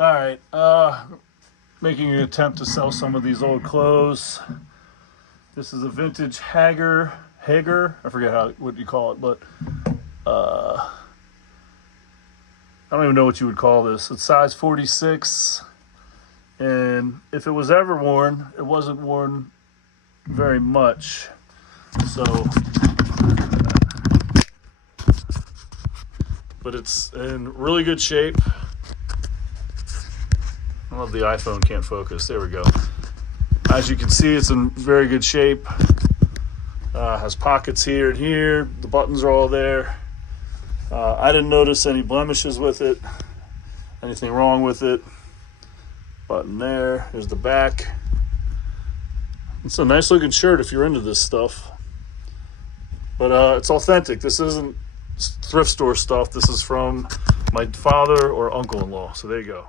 All right, making an attempt to sell some of these old clothes. This is a vintage Haggar. I forget what you call it, but I don't even know what you would call this. It's size 46, and if it was ever worn, it wasn't worn very much. So, but it's in really good shape. I love the iPhone can't focus. There we go. As you can see, it's in very good shape. Has pockets here and here. The buttons are all there. I didn't notice any blemishes with it, anything wrong with it. Button there. Here's the back. It's a nice looking shirt if you're into this stuff. But it's authentic. This isn't thrift store stuff. This is from my father or uncle-in-law. So there you go.